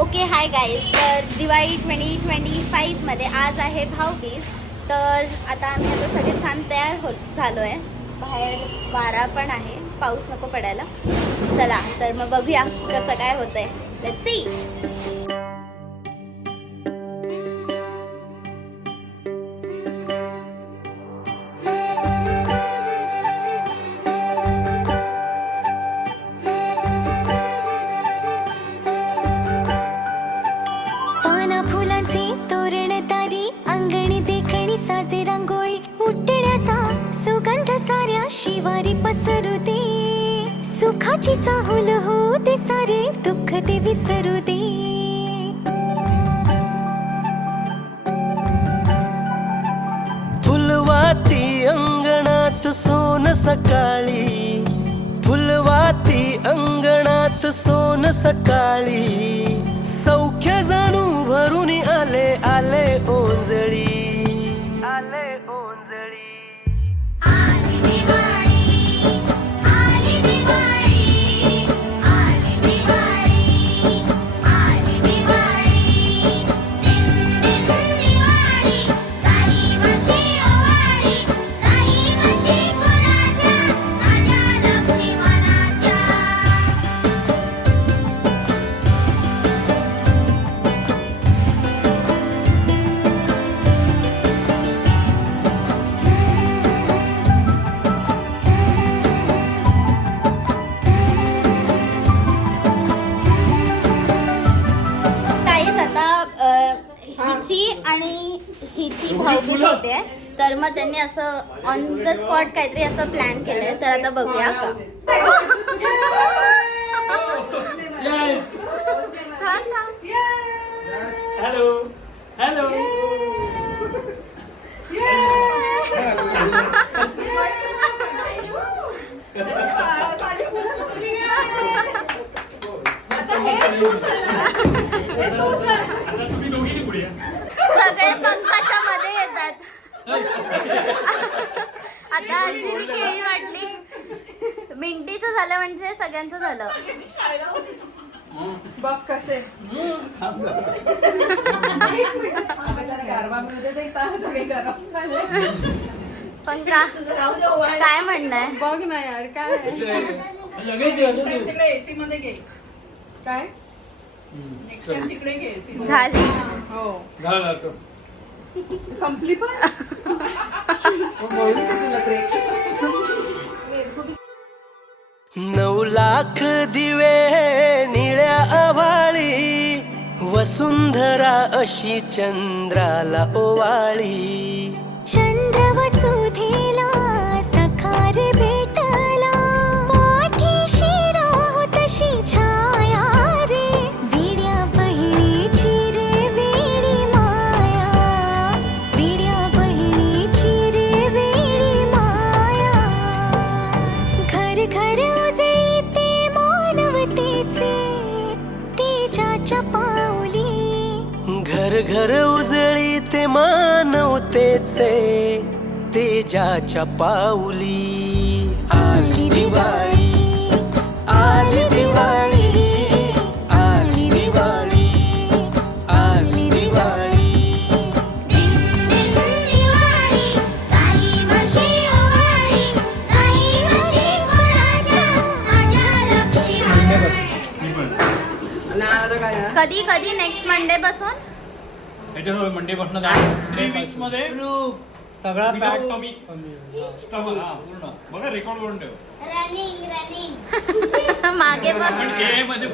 Okay hi guys, तर दिवाळी 2025मध्ये आज आहे भाऊबीज. तर आता आम्ही आता सगळे छान तयार झालो आहे. बाहेर वारा पण आहे, पाऊस नको पडायला. चला तर मग बघूया कसं काय होतंय. Let's see. शिवारी पसरू दे, सुखाची चाहुल हो दे, सारे दुःख ते विसरू दे. फुलवाती अंगणात सोन सकाळी, फुलवाती अंगणात सोन सकाळी, सौख्य जाणू भरून आले आले ओंजळी, आले ओंजळी. आणि हिची भाऊबीज होते, तर मग त्यांनी असं ऑन द स्पॉट काहीतरी असं प्लॅन केलंय. तर आता बघूया का. Hello hello. सगळे पंखाच्या येतात. आता आजीची केळी वाटली. मिंटीचं झालं म्हणजे सगळ्यांचं झालं. बघ कसे पंखा काय म्हणणं बघ ना यार, काय तिकडे एसी मध्ये घे. काय तिकडे घे एसी मध्ये. झाली. हो संपली पण. नऊ लाख दिवे निळ्या आभाळी, वसुंधरा अशी चंद्राला ओवाळी. चंद्र वसुधेला सखार भेटला, पाठीशी राहो तशी छाया रे, विड्या बहिणीची रे वेडी माया, विड्या बहिणीची रे वेडी माया. घर घर उजळी ते मानवतेचे, तेजाच्या पाऊली. घर घर उजळी ते मानवतेचे, तेजाच्या पाऊली. आली दिवाळी, आली दिवाळी, आली दिवाळी, आली दिवाळी. कधी कधी नेक्स्ट मंडे पासून मंडे पासून 3 वीक्स मध्ये सगळा पॅक पूर्ण बघा, रेकॉर्ड करून ठेव. रनिंग मागे बघ. आपण के मध्ये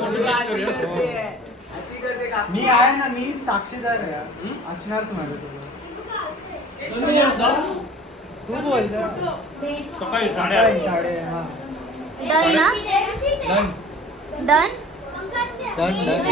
मी आहे ना, मी साक्षीदार आहे. असणार तुम्हाला तू बोल सकाळी 8:30. साडे हा डन ना. Done done. Done done.